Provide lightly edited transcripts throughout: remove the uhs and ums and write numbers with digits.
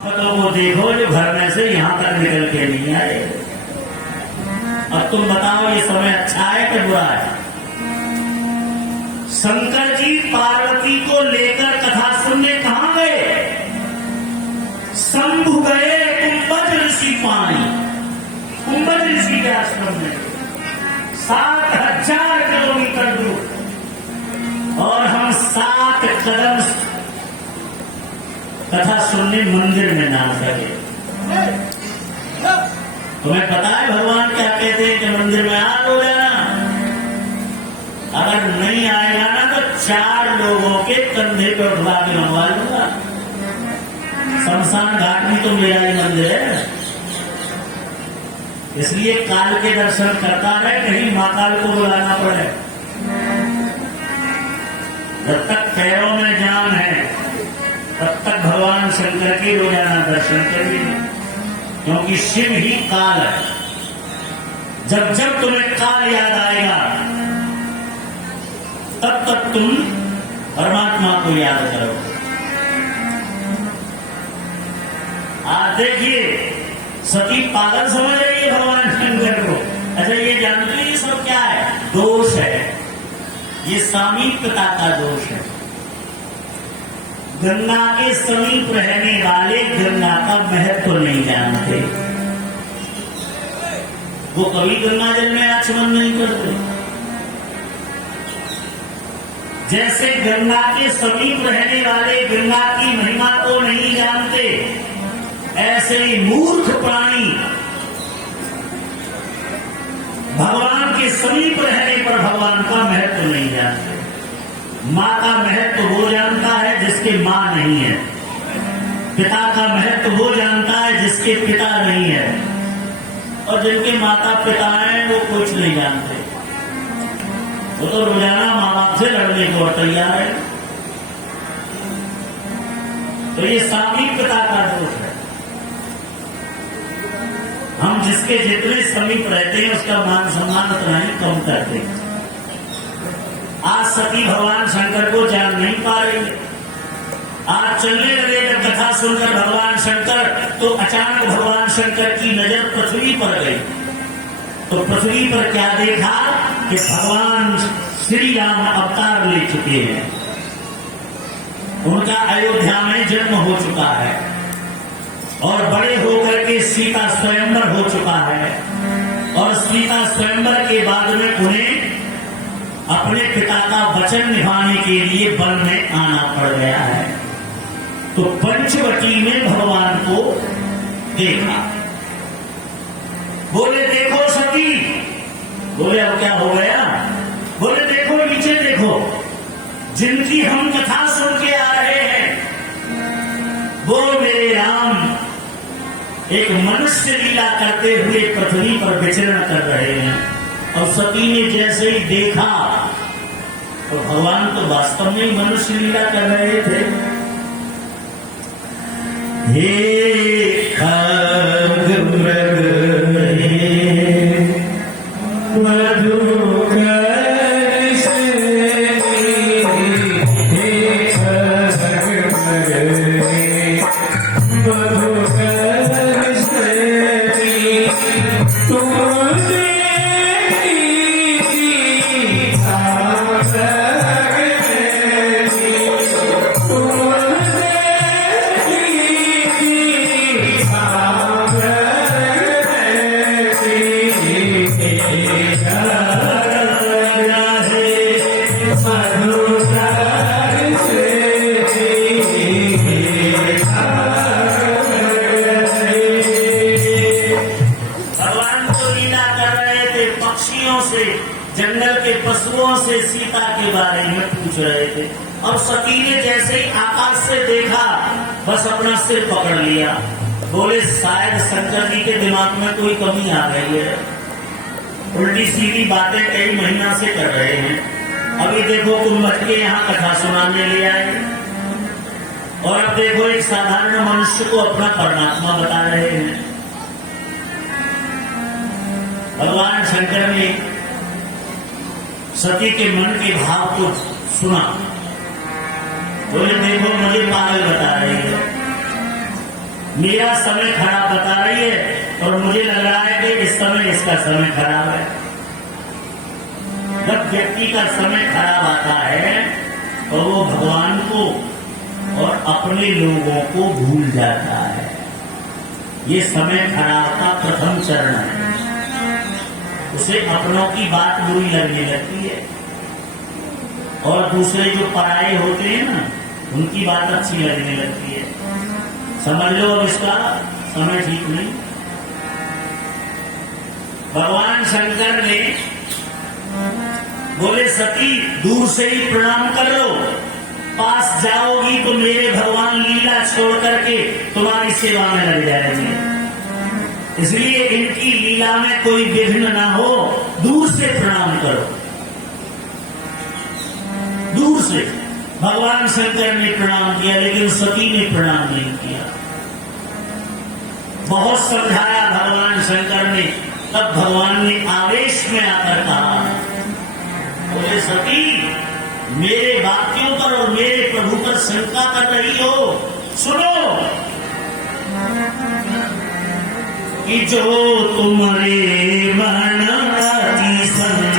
को देखो जो घर में से यहाँ तक निकल के नहीं आए। अब तुम बताओ ये समय अच्छा है कि बुरा है? शंकर जी पार्वती को लेकर कथा सुनने कहाँ गए? शंभु गए कुंभज ऋषि पानी, कुंभज ऋषि के आश्रम में 7,000 किलोमीटर दूर, और हम 7 कदम कथा सुनने मंदिर में ना सके। तुम्हें पता है भगवान क्या कहते हैं कि मंदिर में आ हो जाना, अगर नहीं आएगा ना तो 4 लोगों के कंधे पर उठा के मंगवा लूंगा। शमशान घाट में तो मेरा ही मंदिर है, इसलिए काल के दर्शन करता रहे, कहीं महाकाल को बुलाना पड़े। जब तक पैरों में जान है तब तक भगवान शंकर के रोजाना दर्शन करिए, क्योंकि शिव ही काल है। जब जब तुम्हें काल याद आएगा तब तक तुम परमात्मा को याद करो। आज देखिए सती पागल समझ रही है भगवान शंकर को। अच्छा ये जानती है सब क्या है? दोष है, ये सामीप्यता का दोष है। गंगा के समीप रहने वाले गंगा का महत्व नहीं जानते, वो कभी गंगा जल में आचमन नहीं करते। जैसे गंगा के समीप रहने वाले गंगा की महिमा को नहीं जानते, ऐसे ही मूर्ख प्राणी भगवान के समीप रहने पर भगवान का महत्व नहीं जानते। माँ का महत्व वो जानता है जिसके माँ नहीं है, पिता का महत्व वो जानता है जिसके पिता नहीं है, और जिनके माता पिता हैं वो कुछ नहीं जानते। वो तो रोजाना माँ बाप से लड़ने को तैयार है। तो ये सामीप्यता का दोष है। हम जिसके जितने समीप रहते हैं उसका मान सम्मान उतना ही कम करते हैं। आज सती भगवान शंकर को जान नहीं पा रही है। आज चलने लगे जब कथा सुनकर भगवान शंकर, तो अचानक भगवान शंकर की नजर पृथ्वी पर गई। तो पृथ्वी पर क्या देखा कि भगवान श्री राम अवतार ले चुके हैं, उनका अयोध्या में जन्म हो चुका है, और बड़े होकर के सीता स्वयंवर हो चुका है, और सीता स्वयंवर के बाद में उन्हें अपने पिता का वचन निभाने के लिए वन में आना पड़ गया है। तो पंचवटी में भगवान को देखा। बोले देखो सती। बोले अब क्या हो गया? बोले देखो नीचे देखो, जिनकी हम कथा सुन के आ रहे हैं वो मेरे राम एक मनुष्य लीला करते हुए पृथ्वी पर विचरण कर रहे हैं। और सती ने जैसे ही देखा तो भगवान तो वास्तव में मनुष्य लीला कर रहे थे। हे खग मृग हे मधुकर जंगल के पशुओं से सीता के बारे में पूछ रहे थे। और सती ने जैसे ही आकाश से देखा बस अपना सिर पकड़ लिया। बोले शायद शंकर जी के दिमाग में कोई कमी आ गई है, उल्टी सीधी बातें कई महीना से कर रहे हैं। अभी देखो कुंभज के यहाँ कथा सुनाने ले आए, और अब देखो एक साधारण मनुष्य को अपना परमात्मा बता रहे हैं। भगवान शंकर ने सती के मन के भाव को सुना। बोले देखो मुझे पागल बता रही है, मेरा समय खराब बता रही है और मुझे लग रहा है कि इस समय इसका समय खराब है। जब व्यक्ति का समय खराब आता है तो वो भगवान को और अपने लोगों को भूल जाता है। ये समय खराब का प्रथम चरण है। उसे अपनों की बात बुरी लगने लगती है और दूसरे जो पराये होते हैं ना, उनकी बात अच्छी लगने लगती है। समझ लो अब इसका समय ठीक नहीं। भगवान शंकर ने बोले सती दूर से ही प्रणाम कर लो, पास जाओगी तो मेरे भगवान लीला छोड़ करके तुम्हारी सेवा में लग जाएंगे। इसलिए इनकी लीला में कोई विघ्न ना हो, दूर से प्रणाम करो। दूर से भगवान शंकर ने प्रणाम किया, लेकिन सती ने प्रणाम नहीं किया। बहुत समझाया भगवान शंकर ने, तब भगवान ने आवेश में आकर कहा, बोले सती मेरे वाक्यों पर और मेरे प्रभु पर शंका कर रही हो, सुनो कि जो तुम्हारे मन अति संदेह,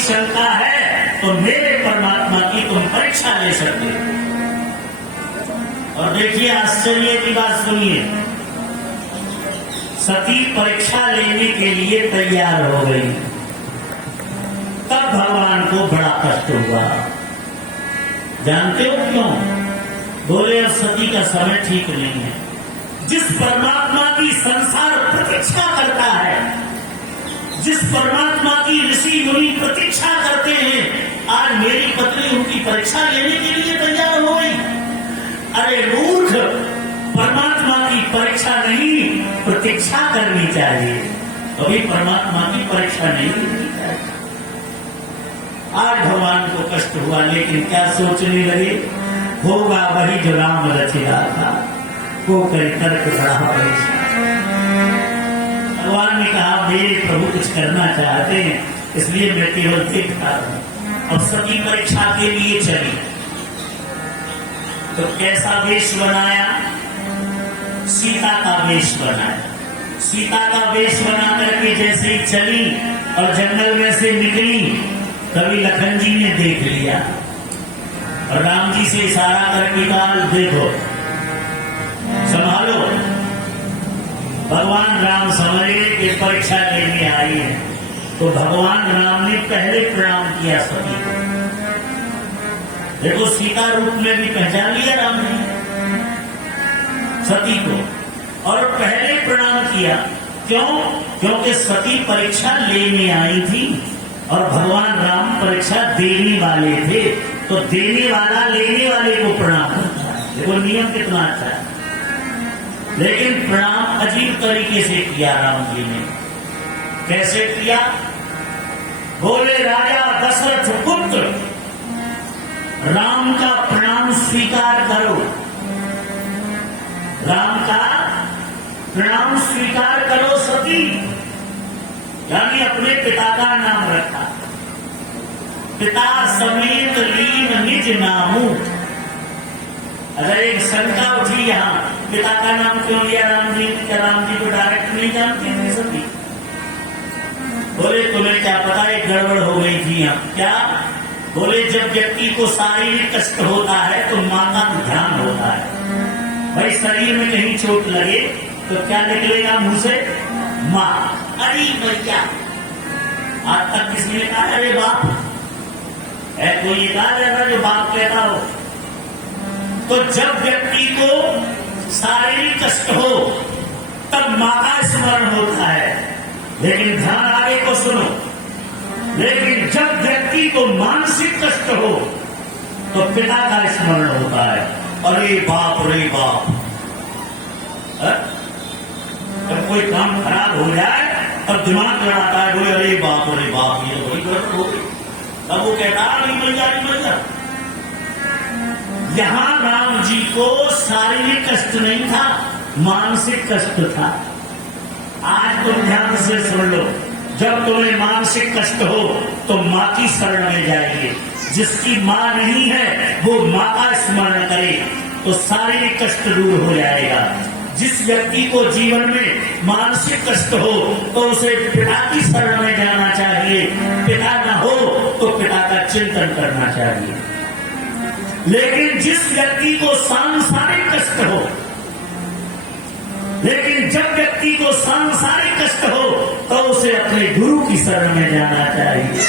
शंका है तो मेरे परमात्मा की तुम परीक्षा ले सकते हो। और देखिए आश्चर्य की बात सुनिए, सती परीक्षा लेने के लिए तैयार हो गई, तब भगवान को बड़ा कष्ट हुआ। जानते हो क्यों? बोले अब सती का समय ठीक नहीं है। जिस परमात्मा की संसार प्रतीक्षा करता है, जिस परमात्मा की ऋषि मुनि प्रतीक्षा करते हैं, आज मेरी पत्नी उनकी परीक्षा लेने के लिए तैयार हो गई। अरे मूर्ख, परमात्मा की परीक्षा नहीं प्रतीक्षा करनी चाहिए, कभी परमात्मा की परीक्षा नहीं करनी चाहिए। आज भगवान को कष्ट हुआ, लेकिन क्या सोचने लगे, होगा वही जो राम रचिया था, वो करे तर्क बढ़ा परेशान। भगवान ने कहा मेरे प्रभु कुछ करना चाहते हैं, इसलिए मैं केवल देखता हूं। अब सती परीक्षा के लिए चली तो कैसा वेश बनाया? सीता का वेश बनाया। सीता का वेश बना करके जैसे ही चली और जंगल में से निकली, तभी लखन जी ने देख लिया और राम जी से इशारा करके कहा देखो संभालो। भगवान राम समझ गए कि परीक्षा लेने आई है, तो भगवान राम ने पहले प्रणाम किया सती को। देखो सीता रूप में भी पहचान लिया राम ने सती को, और पहले प्रणाम किया। क्यों? क्योंकि सती परीक्षा लेने आई थी और भगवान राम परीक्षा देने वाले थे, तो देने वाला लेने वाले को प्रणाम करता है। देखो नियम कितना अच्छा है। लेकिन प्रणाम अजीब तरीके से किया राम जी ने। कैसे किया? बोले राजा दशरथ पुत्र, राम का प्रणाम स्वीकार करो। राम का प्रणाम स्वीकार करो सती, यानी अपने पिता का नाम रखा। पिता समेत लीन निज नामू। अगर एक शंका उठी यहाँ, पिता का नाम क्यों लिया राम जी? क्या राम जी को डायरेक्ट नहीं जानती थी सती? बोले तुम्हें क्या पता, एक गड़बड़ हो गई थी यहाँ। क्या? बोले जब व्यक्ति को शारीरिक कष्ट होता है तो मां का ध्यान होता है। भाई शरीर में कहीं चोट लगे तो क्या निकलेगा मुंह से? माँ। अरे भैया, आज तक किसने कहा अरे बाप? है कोई ये कहा जाता जो बाप कहता हो? तो जब व्यक्ति को शारीरिक कष्ट हो तब मां का स्मरण होता है। लेकिन ध्यान आगे को सुनो, लेकिन जब व्यक्ति को मानसिक कष्ट हो तो पिता का स्मरण होता है। अरे बाप रे बाप, जब कोई काम खराब हो जाए तब दिमाग लड़ाता है, बोले अरे बाप रे बाप, ये तो बड़ी गड़बड़ हो गई। तब वो कहता है नहीं मिल जा। यहां राम जी को शारीरिक कष्ट नहीं था, मानसिक कष्ट था। आज तुम ध्यान से सुन लो, जब तुम्हें मानसिक कष्ट हो तो मां की शरण में जाइए। जिसकी मां नहीं है वो मां का स्मरण करे तो शारीरिक कष्ट दूर हो जाएगा। जिस व्यक्ति को जीवन में मानसिक कष्ट हो तो उसे पिता की शरण में जाना चाहिए। पिता न हो तो पिता का चिंतन करना चाहिए। लेकिन जिस व्यक्ति को सांसारिक कष्ट हो, लेकिन जब व्यक्ति को सांसारिक कष्ट हो तो उसे अपने गुरु की शरण में जाना चाहिए।